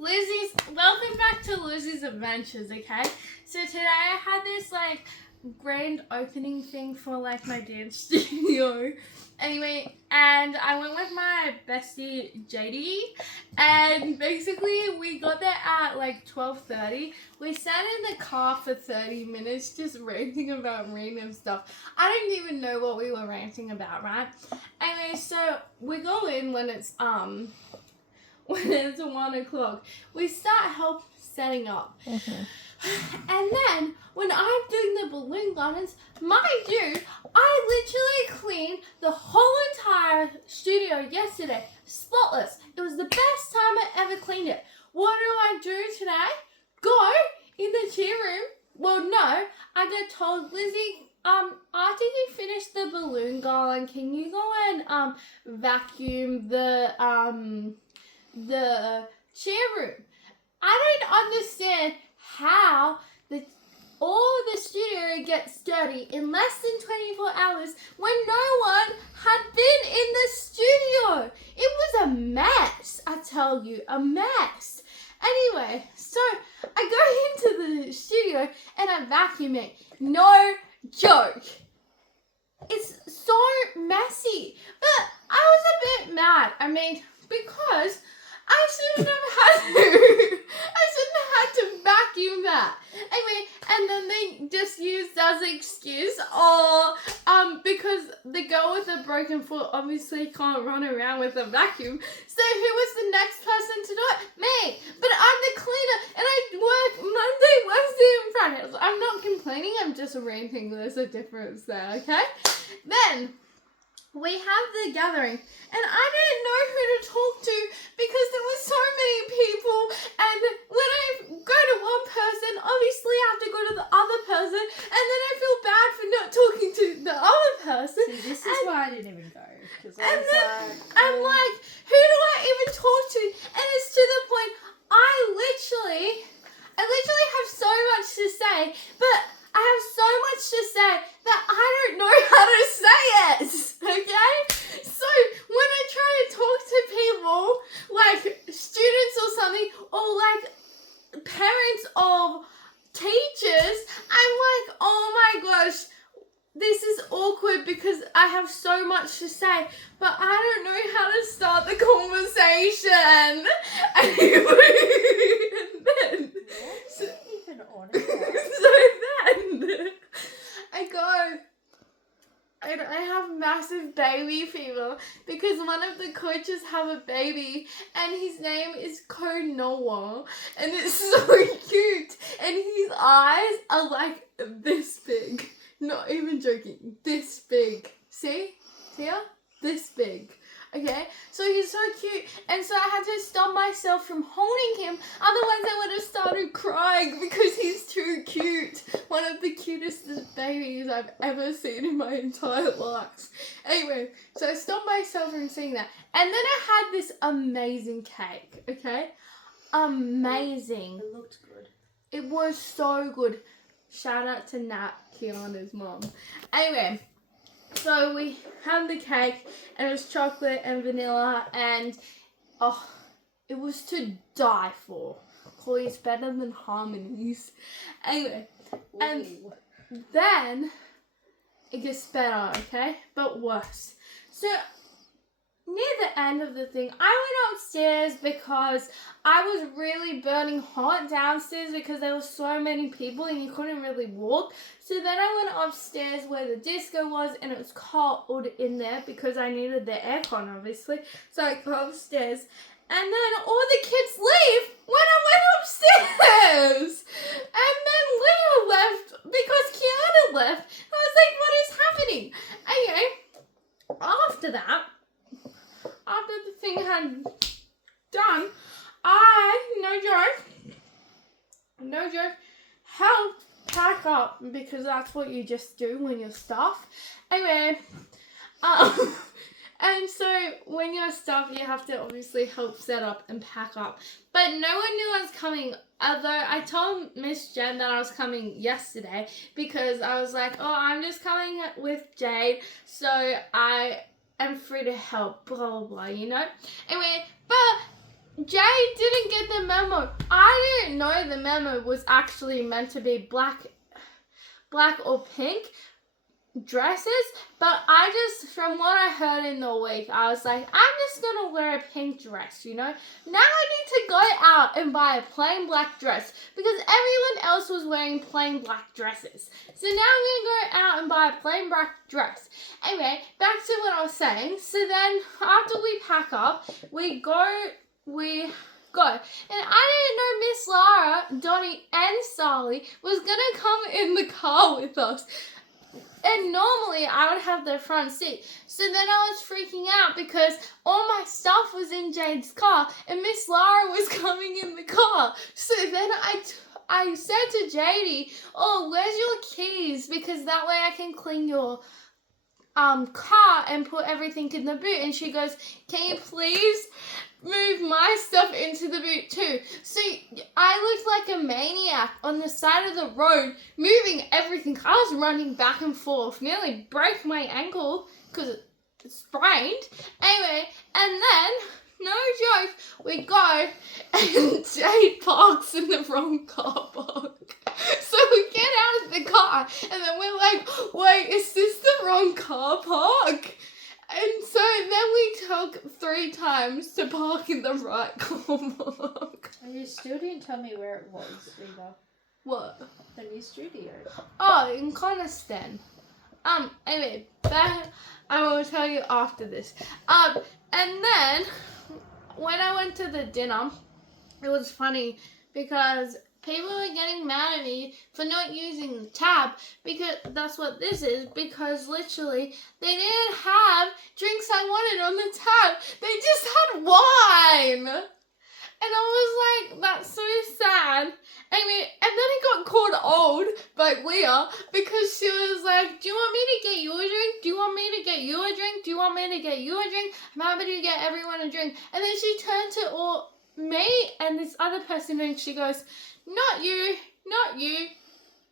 Lizzie's, welcome back to Lizzies Adventures, okay? So today I had this grand opening thing for my dance studio. Anyway, and I went with my bestie JD, and basically we got there at 12:30. We sat in the car for 30 minutes just ranting about random stuff. I don't even know what we were ranting about, right? Anyway, so we go in when it's 1 o'clock. We start help setting up. Mm-hmm. And then, when I'm doing the balloon gardens, mind you, I literally cleaned the whole entire studio yesterday, spotless. It was the best time I ever cleaned it. What do I do today? Go in the tea room. Well, no, I got told, Lizzie, after you finish the balloon garland, can you go and vacuum the chair room? I don't understand how all the studio gets dirty in less than 24 hours when no one had been in the studio. It was a mess, I tell you, a mess. Anyway, so I go into the studio and I vacuum it. No joke. It's so messy. But I was a bit mad. I mean, because I shouldn't have had to vacuum that. Anyway, and then they just used as an excuse, because the girl with a broken foot obviously can't run around with a vacuum. So who was the next person to do it? Me. But I'm the cleaner, and I work Monday, Wednesday, and Friday. I'm not complaining. I'm just ranting. There's a difference there, okay? Then we have the gathering, and I didn't know who to talk to because there were so many people, and when I go to one person, obviously I have to go to the other person, and then I feel bad for not talking to the other person. See, this is why I didn't even go. And then I'm like, who do I even talk to? And it's to the point, I literally have so much to say, but I have so much to say that I don't know how to say it, okay? So when I try to talk to people, like students or something, or like parents of teachers, I'm like, oh my gosh, this is awkward because I have so much to say, but I don't know how to start the conversation. And then, I have massive baby fever because one of the coaches have a baby and his name is Ko Noah, and it's so cute, and his eyes are like this big. Not even joking, this big. See? Here? This big. Okay, so he's so cute, and so I had to stop myself from holding him, otherwise I would have started crying because he's too cute. One of the cutest babies I've ever seen in my entire life. Anyway, so I stopped myself from seeing that, and then I had this amazing cake, okay? Amazing. It looked good. It was so good. Shout out to Nat, Kiana's mom. Anyway, so we had the cake, and it was chocolate and vanilla, and it was to die for. It's better than Harmonies. Anyway, and then it gets better, okay? But worse. So near the end of the thing, I went upstairs because I was really burning hot downstairs because there were so many people and you couldn't really walk. So then I went upstairs where the disco was, and it was cold in there because I needed the aircon, obviously. So I go upstairs, and then all the kids leave when I went upstairs. And then Leah left because Kiana left. I was like, what is happening? Anyway, after that, after the thing had done, no joke, helped pack up because that's what you just do when you're stuffed. Anyway, and so when you're stuffed, you have to obviously help set up and pack up. But no one knew I was coming, although I told Miss Jen that I was coming yesterday because I was like, oh, I'm just coming with Jade, so I am free to help, blah, blah, blah, you know? Anyway, but Jay didn't get the memo. I didn't know the memo was actually meant to be black or pink dresses, but I just, from what I heard in the week, I was like, I'm just gonna wear a pink dress, you know? Now I need to go out and buy a plain black dress because everyone else was wearing plain black dresses. So now I'm gonna go out and buy a plain black dress. Anyway, back to what I was saying. So then after we pack up, we go. And I didn't know Miss Lara, Donnie, and Sally was gonna come in the car with us. And normally I would have the front seat. So then I was freaking out because all my stuff was in Jade's car and Miss Lara was coming in the car. So then I said to Jadey, oh, where's your keys? Because that way I can clean your car and put everything in the boot. And she goes, can you please move my stuff into the boot too? So I looked like a maniac on the side of the road, moving everything. I was running back and forth, nearly broke my ankle because it sprained. Anyway, and then, no joke, we go and Jade parks in the wrong car park. So we get out of the car and then we're like, wait, is this the wrong car park? And so then we took 3 times to park in the right car park. And you still didn't tell me where it was either. What? The new studio. Oh, in Coniston. Anyway, that I will tell you after this. And then when I went to the dinner, it was funny because people were getting mad at me for not using the tab, because that's what this is, because literally they didn't have drinks I wanted on the tab. They just had wine. And I was like, that's so sad. Anyway, and then it got called old by Leah because she was like, do you want me to get you a drink? Do you want me to get you a drink? Do you want me to get you a drink? I'm happy to get everyone a drink. And then she turned to me and this other person and she goes, not you, not you.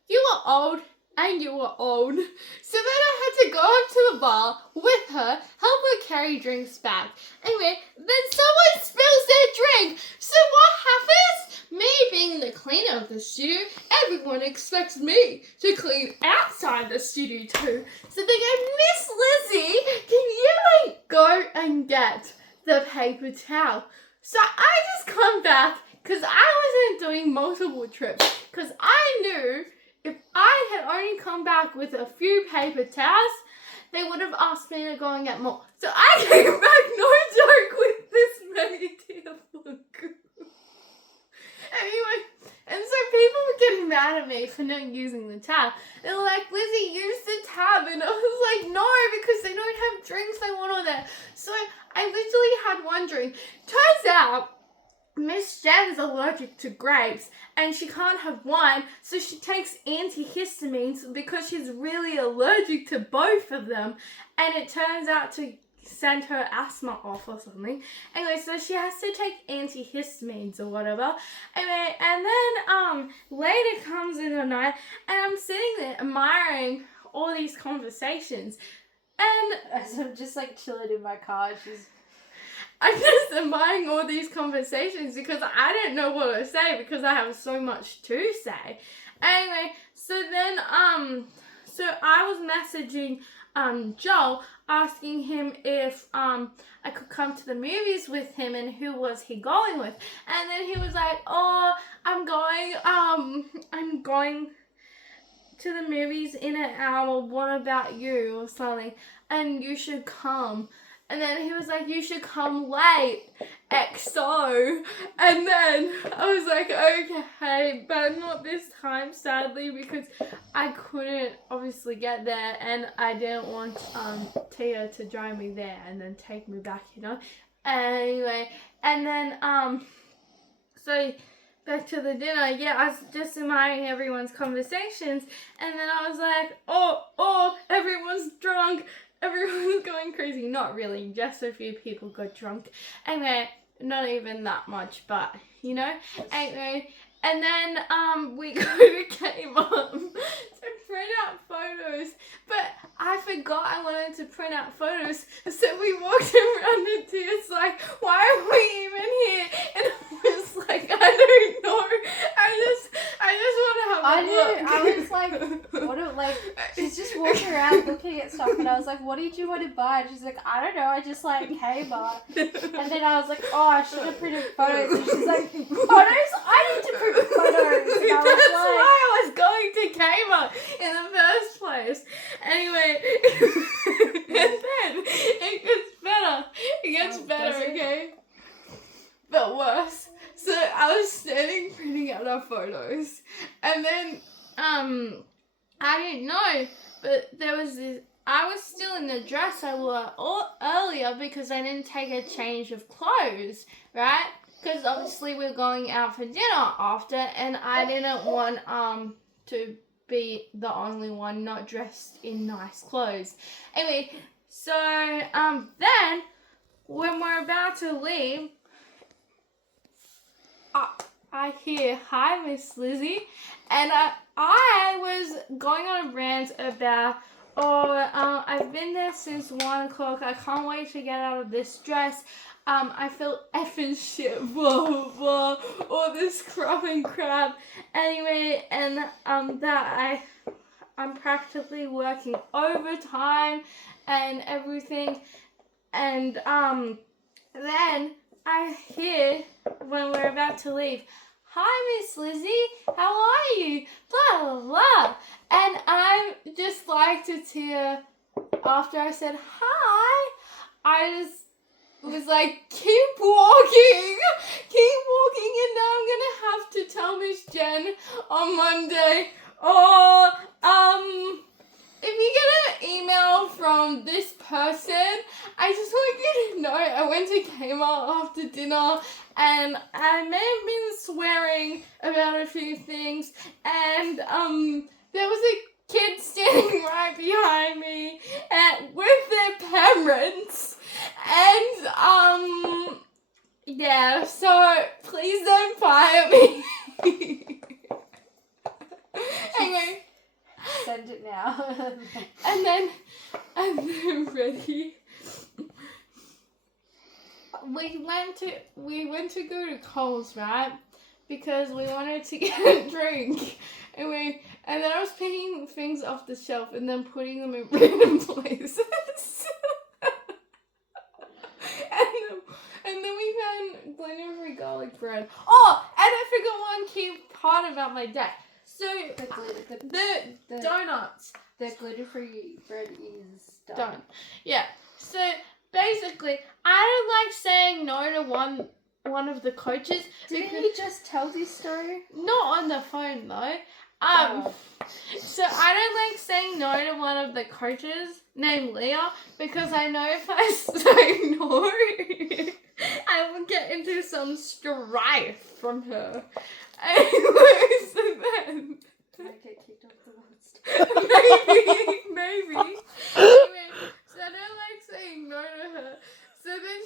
You are old and you are old. So then I had to go up to the bar with her, help her carry drinks back. Anyway, then someone spills their drink. So what happens? Me being the cleaner of the studio, everyone expects me to clean outside the studio too. So they go, Miss Lizzie, can you go and get the paper towel? So I just come back because I wasn't doing multiple trips because I knew if I had only come back with a few paper towels, they would have asked me to go and get more. So I came back, no joke, with this many tearful. Anyway, and so people were getting mad at me for not using the tab. They were like, Lizzie, use the tab. And I was like, no, because they don't have drinks they want on there. So I literally had one drink. Turns out, Miss Jen's allergic to grapes and she can't have wine, so she takes antihistamines because she's really allergic to both of them, and it turns out to send her asthma off or something. Anyway, so she has to take antihistamines or whatever. Anyway, and then later comes in the night and I'm sitting there admiring all these conversations, and As I'm just like chilling in my car, I'm just admiring all these conversations because I didn't know what to say because I have so much to say. Anyway, so then so I was messaging Joel asking him if I could come to the movies with him and who was he going with. And then he was like, oh, I'm going to the movies in an hour. What about you? Or something. And you should come. And then he was like, you should come late, XO. And then I was like, okay, but not this time, sadly, because I couldn't obviously get there and I didn't want Tia to drive me there and then take me back, you know. Anyway, and then, so back to the dinner, yeah, I was just admiring everyone's conversations. And then I was like, oh, everyone's drunk. Everyone's going crazy. Not really, just a few people got drunk. Anyway, not even that much, but, you know. Anyway, And then we go to Kmart to print out photos. But I forgot I wanted to print out photos. So we walked around and Tia's like, why are we even here? And I was like, I don't know. I just want to have a look. I was like, what do, like, she's just walking around looking at stuff, and I was like, what did you want to buy? And she's like, I don't know, I just like Kmart. And then I was like, oh, I should have printed photos. And she's like, photos? I need to print photos. And I was That's like, why I was going to Kmart in the first place. Anyway, and then it gets better. It gets better, does it? okay? But worse. So I was standing printing out our photos, and then I didn't know, but there was this. I was still in the dress I wore earlier because I didn't take a change of clothes, right? Because obviously we're going out for dinner after, and I didn't want to be the only one not dressed in nice clothes. Anyway, so then when we're about to leave, I hear, hi, Miss Lizzie, and I was going on a rant about, I've been there since 1 o'clock, I can't wait to get out of this dress, I feel effing shit, blah, blah, blah, all this crap and crap, anyway, and, that I'm practically working overtime and everything, and, then I hear when we're about to leave, hi, Miss Lizzie, how are you? Blah, blah, blah. And I'm just like to tear after I said hi, I just was like, keep walking, and now I'm going to have to tell Miss Jen on Monday, or, if you get an email from this person, I just want you to know I went to Kmart after dinner and I may have been swearing about a few things, and there was a kid standing right behind me with their parents, and yeah, so please don't fire me. Anyway. send it now. And then ready. We went to go to Coles, right? Because we wanted to get a drink. And then I was picking things off the shelf and then putting them in random places. and then we found gluten-free garlic bread. Oh, and I forgot one key part about my day. So the donuts. The gluten-free bread is Done. Yeah. So basically, I don't like saying no to one of the coaches. Didn't you just tell this story? Not on the phone though. So I don't like saying no to one of the coaches named Leah because I know if I say no, I will get into some strife from her. Anyway, so then I get kicked off the monster. maybe. Anyway, so I don't like saying no to her. So then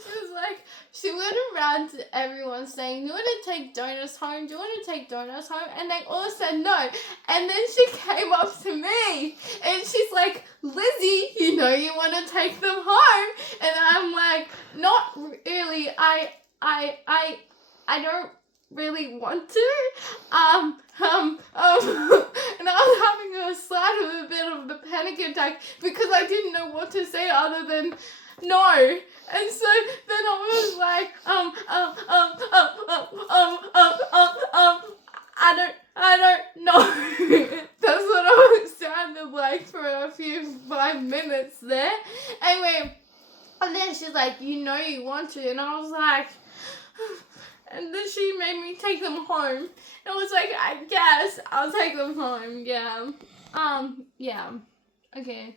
she went around to everyone saying, do you want to take donuts home? Do you want to take donuts home? And they all said no. And then she came up to me and she's like, Lizzie, you know you want to take them home. And I'm like, not really. I don't really want to. And I was having a slight of a bit of the panic attack because I didn't know what to say other than no. And so then I was like, I don't know. That's what I sounded like for a few 5 minutes there. Anyway, and then she's like, you know you want to. And I was like, and then she made me take them home. And I was like, I guess I'll take them home. Yeah. Yeah. Okay.